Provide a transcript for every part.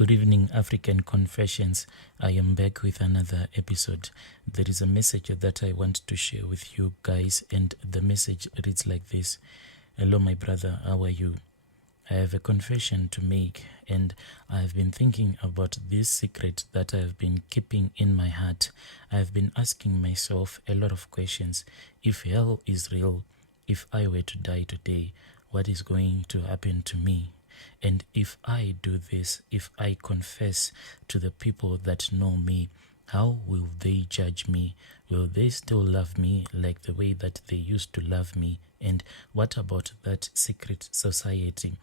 Good evening, African Confessions. I am back with another episode. There is a message that I want to share with you guys, and the message reads like this. Hello, my brother, how are you? I have a confession to make, and I have been thinking about this secret that I have been keeping in my heart. I have been asking myself a lot of questions. If hell is real, if I were to die today, what is going to happen to me? And if I do this, if I confess to the people that know me, how will they judge me? Will they still love me like the way that they used to love me? And what about that secret society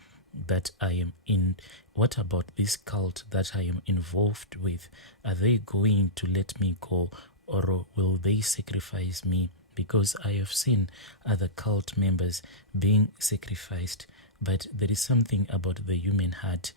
that I am in? What about this cult that I am involved with? Are they going to let me go, or will they sacrifice me? Because I have seen other cult members being sacrificed. But there is something about the human heart.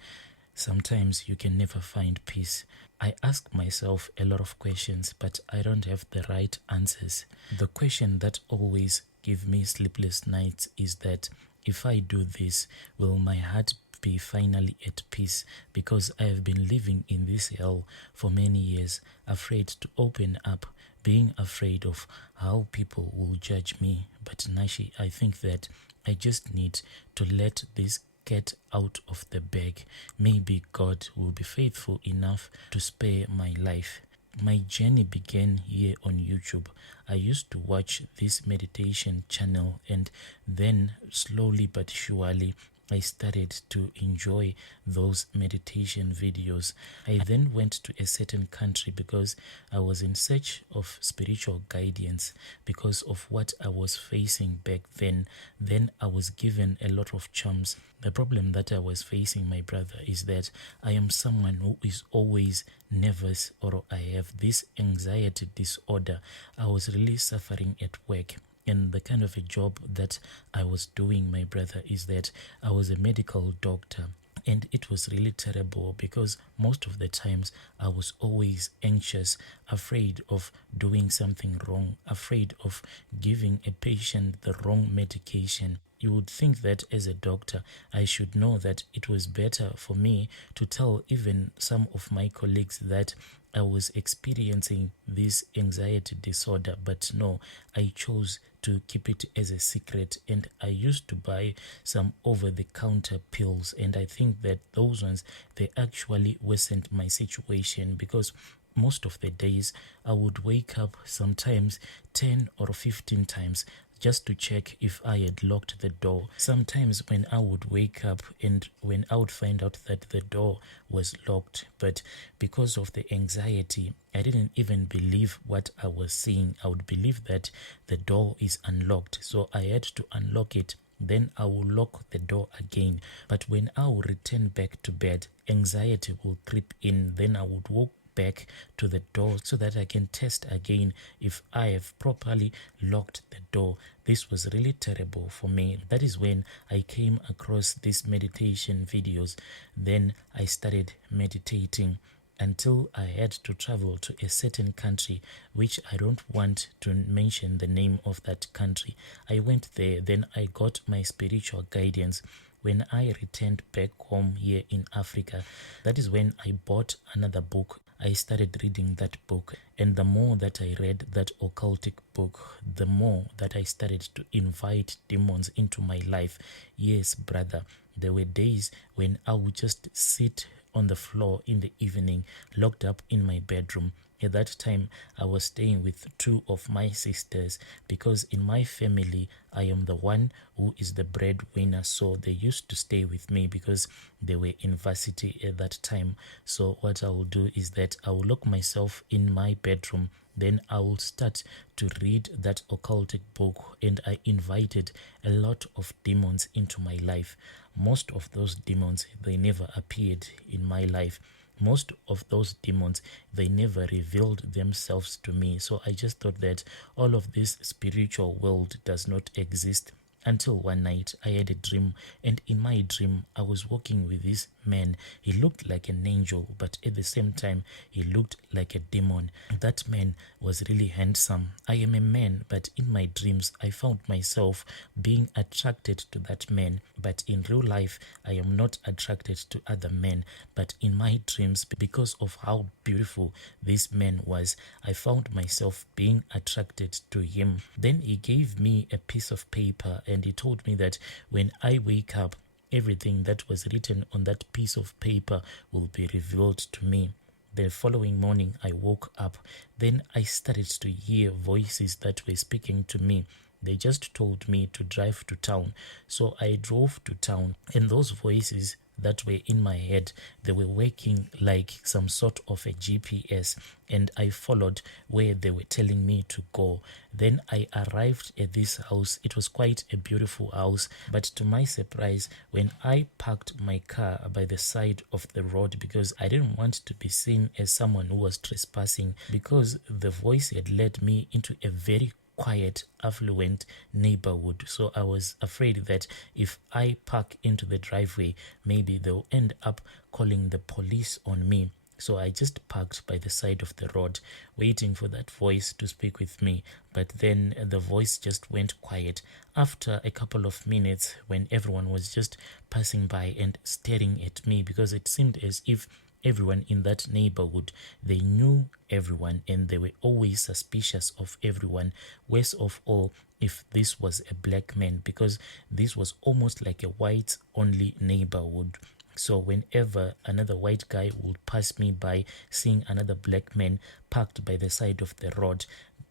Sometimes you can never find peace. I ask myself a lot of questions, but I don't have the right answers. The question that always gives me sleepless nights is that if I do this, will my heart be finally at peace? Because I have been living in this hell for many years, afraid to open up, being afraid of how people will judge me. But Nashi, I think that I just need to let this cat out of the bag. Maybe God will be faithful enough to spare my life. My journey began here on YouTube. I used to watch this meditation channel, and then slowly but surely I started to enjoy those meditation videos. I then went to a certain country because I was in search of spiritual guidance because of what I was facing back then. Then I was given a lot of charms. The problem that I was facing, my brother, is that I am someone who is always nervous, or I have this anxiety disorder. I was really suffering at work. And the kind of a job that I was doing, my brother, is that I was a medical doctor. And it was really terrible because most of the times I was always anxious, afraid of doing something wrong, afraid of giving a patient the wrong medication. You would think that as a doctor, I should know that it was better for me to tell even some of my colleagues that I was experiencing this anxiety disorder, but no, I chose to keep it as a secret, and I used to buy some over-the-counter pills, and I think that those ones, they actually worsened my situation because most of the days I would wake up sometimes 10 or 15 times just to check if I had locked the door. Sometimes when I would wake up and when I would find out that the door was locked, but because of the anxiety, I didn't even believe what I was seeing. I would believe that the door is unlocked, so I had to unlock it. Then I will lock the door again. But when I will return back to bed, anxiety will creep in. Then I would walk back to the door so that I can test again if I have properly locked the door. This was really terrible for me. That is when I came across these meditation videos. Then I started meditating until I had to travel to a certain country, which I don't want to mention the name of that country. I went there, then I got my spiritual guidance. When I returned back home here in Africa, that is when I bought another book. I started reading that book, and the more that I read that occultic book, the more that I started to invite demons into my life. Yes, brother, there were days when I would just sit on the floor in the evening, locked up in my bedroom. At that time, I was staying with two of my sisters because in my family, I am the one who is the breadwinner. So they used to stay with me because they were in varsity at that time. So what I will do is that I will lock myself in my bedroom. Then I will start to read that occultic book, and I invited a lot of demons into my life. Most of those demons, they never appeared in my life. Most of those demons, they never revealed themselves to me. So I just thought that all of this spiritual world does not exist. until one night I had a dream, and in my dream I was walking with this man. He looked like an angel, but at the same time he looked like a demon. That man was really handsome. I am a man, but in my dreams I found myself being attracted to that man, but in real life I am not attracted to other men. But in my dreams, because of how beautiful this man was, I found myself being attracted to him. Then he gave me a piece of paper and he told me that when I wake up, everything that was written on that piece of paper will be revealed to me. The following morning I woke up. Then I started to hear voices that were speaking to me. They just told me to drive to town. So I drove to town, and those voices that were in my head, they were working like some sort of a GPS, and I followed where they were telling me to go. Then I arrived at this house. It was quite a beautiful house, but to my surprise, when I parked my car by the side of the road, because I didn't want to be seen as someone who was trespassing, because the voice had led me into a very quiet, affluent neighborhood. So I was afraid that if I park into the driveway, maybe they'll end up calling the police on me. So I just parked by the side of the road, waiting for that voice to speak with me. But then the voice just went quiet. After a couple of minutes, when everyone was just passing by and staring at me, because it seemed as if everyone in that neighborhood, they knew everyone and they were always suspicious of everyone. Worst of all, if this was a black man, because this was almost like a white only neighborhood. So whenever another white guy would pass me by, seeing another black man parked by the side of the road,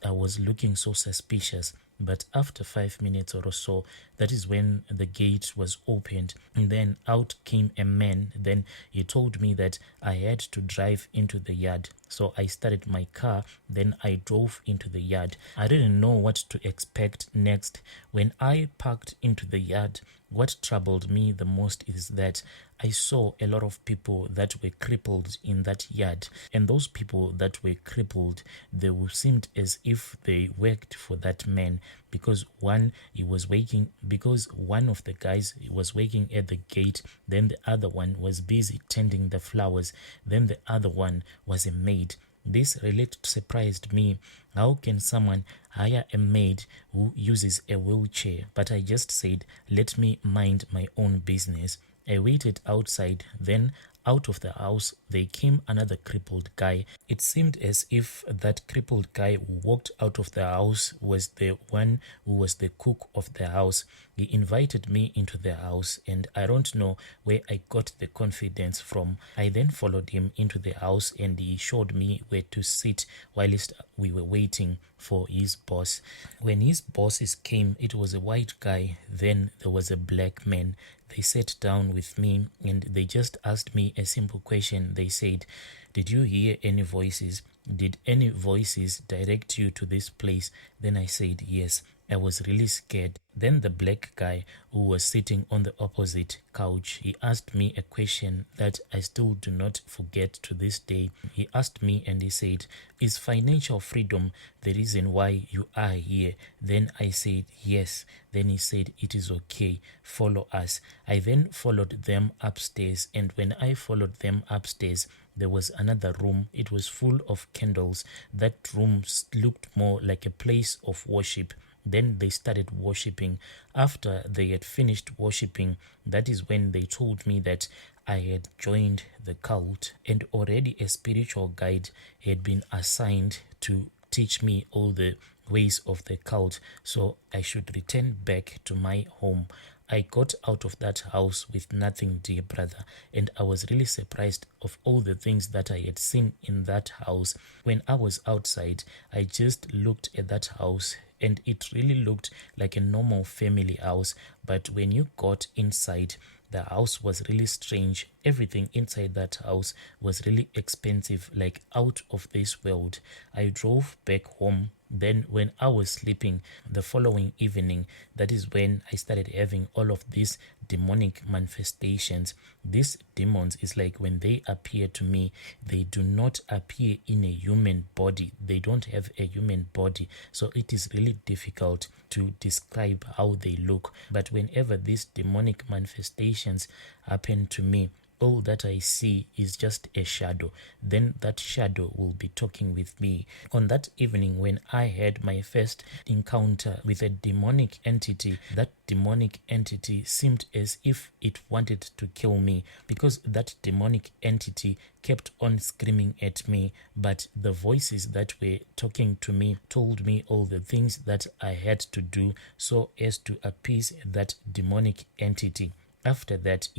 I was looking so suspicious. But after 5 minutes or so, that is when the gate was opened, and then out came a man. Then he told me that I had to drive into the yard. So I started my car, then I drove into the yard. I didn't know what to expect next. When I parked into the yard, what troubled me the most is that I saw a lot of people that were crippled in that yard. And those people that were crippled, they seemed as if they worked for that man, because one of the guys was working at the gate, then the other one was busy tending the flowers, then the other one was a maid. This really surprised me. How can someone hire a maid who uses a wheelchair? But I just said, let me mind my own business. I waited outside. Then out of the house there came another crippled guy. It seemed as if that crippled guy who walked out of the house was the one who was the cook of the house. He invited me into the house, and I don't know where I got the confidence from. I then followed him into the house, and he showed me where to sit whilst we were waiting for his boss. When his bosses came, it was a white guy, then there was a black man. They sat down with me and they just asked me a simple question. They said, "Did you hear any voices? Did any voices direct you to this place?" Then I said, "Yes." I was really scared. Then the black guy who was sitting on the opposite couch, he asked me a question that I still do not forget to this day. He asked me and he said, "Is financial freedom the reason why you are here?" Then I said, "Yes." Then he said, "It is okay. Follow us." I then followed them upstairs, and when I followed them upstairs, there was another room. It was full of candles. That room looked more like a place of worship. Then they started worshipping. After they had finished worshipping, that is when they told me that I had joined the cult, and already a spiritual guide had been assigned to teach me all the ways of the cult, so I should return back to my home. I got out of that house with nothing, dear brother, and I was really surprised of all the things that I had seen in that house. When I was outside, I just looked at that house, and it really looked like a normal family house. But when you got inside, the house was really strange. Everything inside that house was really expensive, like out of this world. I drove back home Then when I was sleeping the following evening, that is when I started having all of these demonic manifestations. These demons is like when they appear to me, they do not appear in a human body. They don't have a human body. So it is really difficult to describe how they look. But whenever these demonic manifestations happen to me, all that I see is just a shadow. Then that shadow will be talking with me. On that evening when I had my first encounter with a demonic entity, that demonic entity seemed as if it wanted to kill me, because that demonic entity kept on screaming at me, but the voices that were talking to me told me all the things that I had to do so as to appease that demonic entity. After that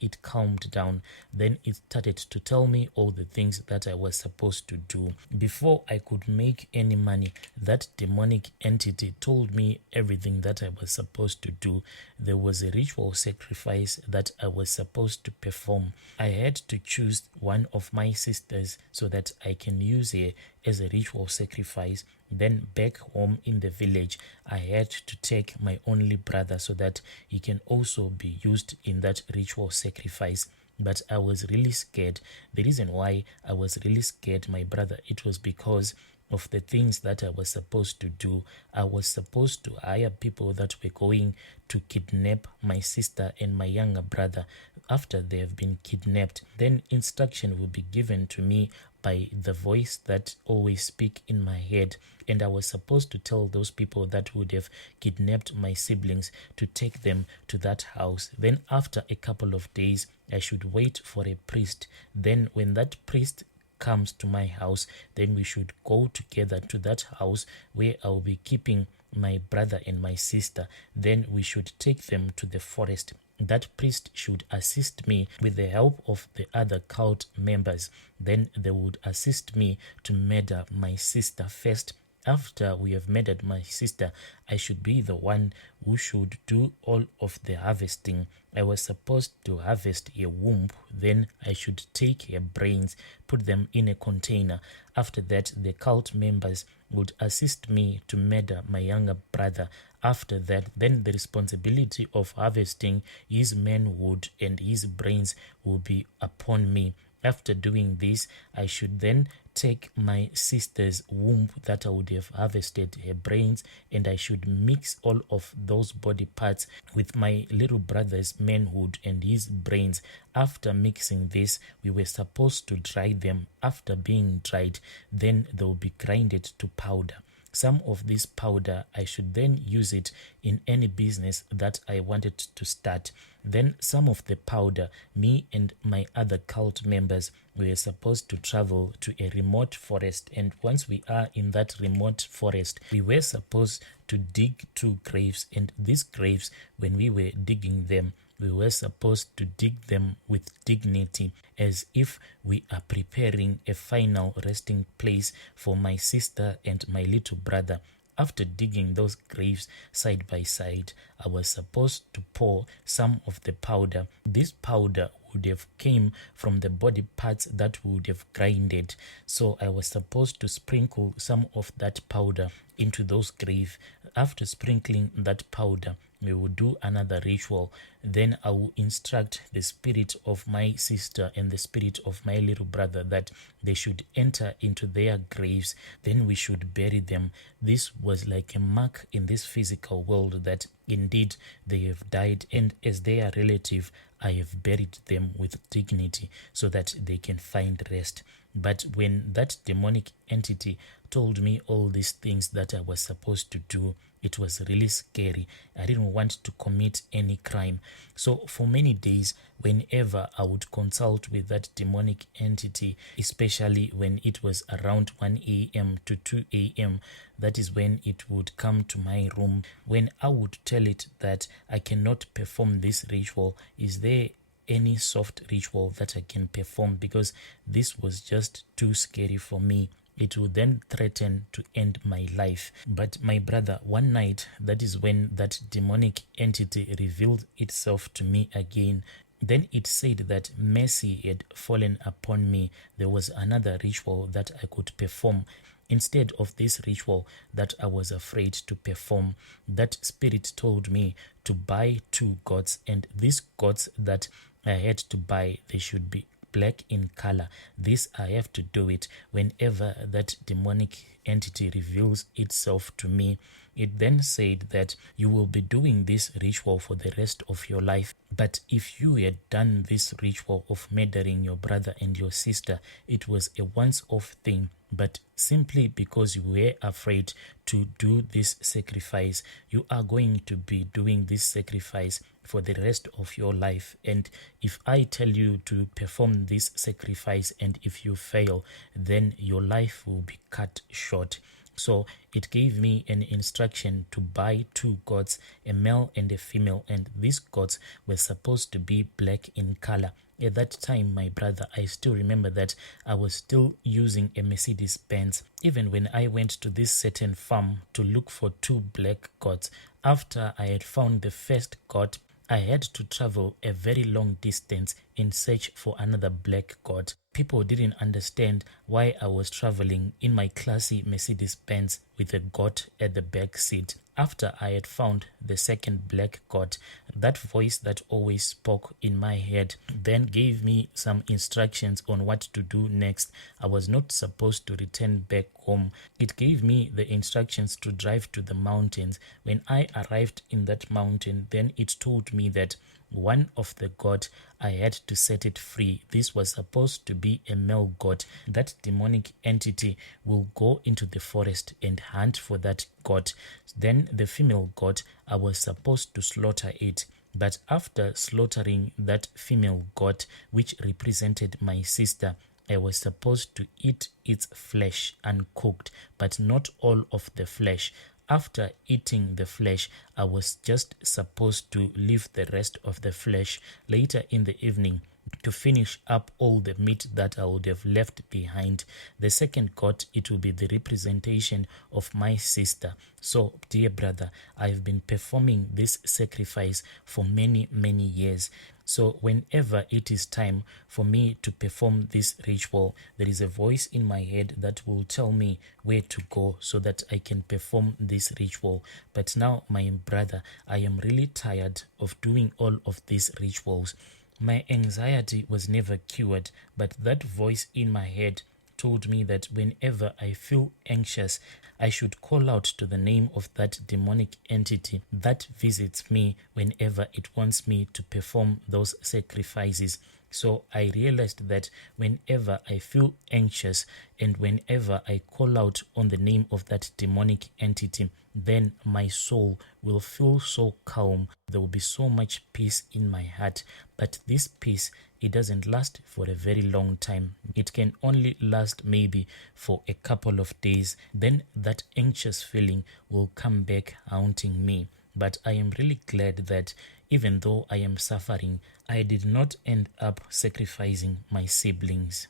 it calmed down. Then it started to tell me all the things that I was supposed to do. Before I could make any money, that demonic entity told me everything that I was supposed to do. There was a ritual sacrifice that I was supposed to perform. I had to choose one of my sisters so that I can use her as a ritual sacrifice. Then back home in the village, I had to take my only brother so that he can also be used in that ritual sacrifice. But I was really scared. The reason why I was really scared, my brother, it was because of the things that I was supposed to do. I was supposed to hire people that were going to kidnap my sister and my younger brother. After they have been kidnapped, then instruction will be given to me by the voice that always speak in my head, and I was supposed to tell those people that would have kidnapped my siblings to take them to that house. Then after a couple of days, I should wait for a priest. Then when that priest comes to my house, then we should go together to that house where I'll be keeping my brother and my sister. Then we should take them to the forest. That priest should assist me with the help of the other cult members. Then they would assist me to murder my sister first. After we have murdered my sister, I should be the one who should do all of the harvesting. I was supposed to harvest a womb, then I should take her brains, put them in a container. After that, the cult members would assist me to murder my younger brother. After that, then the responsibility of harvesting his manhood and his brains will be upon me. After doing this, I should then take my sister's womb that I would have harvested her brains, and I should mix all of those body parts with my little brother's manhood and his brains. After mixing this, we were supposed to dry them. After being dried, then they will be grinded to powder. Some of this powder, I should then use it in any business that I wanted to start. Then some of the powder, me and my other cult members, we were supposed to travel to a remote forest. And once we are in that remote forest, we were supposed to dig 2 graves. And these graves, when we were digging them, we were supposed to dig them with dignity, as if we are preparing a final resting place for my sister and my little brother. After digging those graves side by side, I was supposed to pour some of the powder. This powder would have came from the body parts that would have grinded. So I was supposed to sprinkle some of that powder into those graves. After sprinkling that powder, we will do another ritual. Then I will instruct the spirit of my sister and the spirit of my little brother that they should enter into their graves. Then we should bury them. This was like a mark in this physical world that indeed they have died, and as their relative, I have buried them with dignity so that they can find rest. But when that demonic entity told me all these things that I was supposed to do, it was really scary. I didn't want to commit any crime. So for many days, whenever I would consult with that demonic entity, especially when it was around 1 a.m. to 2 a.m., that is when it would come to my room. When I would tell it that I cannot perform this ritual, is there any soft ritual that I can perform, because this was just too scary for me? It would then threaten to end my life. But my brother, one night, that is when that demonic entity revealed itself to me again. Then it said that mercy had fallen upon me. There was another ritual that I could perform. Instead of this ritual that I was afraid to perform, that spirit told me to buy 2 goats, and these goats that I had to buy, they should be black in color. This I have to do it whenever that demonic entity reveals itself to me. It then said that you will be doing this ritual for the rest of your life. But if you had done this ritual of murdering your brother and your sister, it was a once-off thing. But simply because you were afraid to do this sacrifice, you are going to be doing this sacrifice for the rest of your life. And if I tell you to perform this sacrifice and if you fail, then your life will be cut short. So it gave me an instruction to buy 2 goats, a male and a female, and these goats were supposed to be black in color. At that time, my brother, I still remember that I was still using a Mercedes Benz. Even when I went to this certain farm to look for 2 black goats, after I had found the first goat, I had to travel a very long distance in search for another black goat. People didn't understand why I was traveling in my classy Mercedes Benz with a goat at the back seat. After I had found the second black goat, that voice that always spoke in my head then gave me some instructions on what to do next. I was not supposed to return back home. It gave me the instructions to drive to the mountains. When I arrived in that mountain, then it told me that one of the goat, I had to set it free. This was supposed to be a male goat. That demonic entity will go into the forest and hunt for that goat. Then the female goat, I was supposed to slaughter it. But after slaughtering that female goat, which represented my sister, I was supposed to eat its flesh uncooked, but not all of the flesh. After eating the flesh, I was just supposed to leave the rest of the flesh later in the evening to finish up all the meat that I would have left behind. The second goat, it will be the representation of my sister. So, dear brother, I've been performing this sacrifice for many, many years. So whenever it is time for me to perform this ritual, there is a voice in my head that will tell me where to go so that I can perform this ritual. But now, my brother, I am really tired of doing all of these rituals. My anxiety was never cured, but that voice in my head told me that whenever I feel anxious, I should call out to the name of that demonic entity that visits me whenever it wants me to perform those sacrifices. So I realized that whenever I feel anxious and whenever I call out on the name of that demonic entity, then my soul will feel so calm. There will be so much peace in my heart. But this peace, it doesn't last for a very long time. It can only last maybe for a couple of days. Then that anxious feeling will come back haunting me. But I am really glad that even though I am suffering, I did not end up sacrificing my siblings.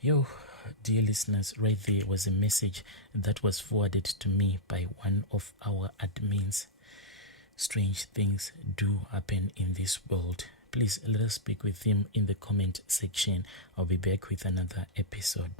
Yo, dear listeners, right there was a message that was forwarded to me by one of our admins. Strange things do happen in this world. Please let us speak with him in the comment section. I'll be back with another episode.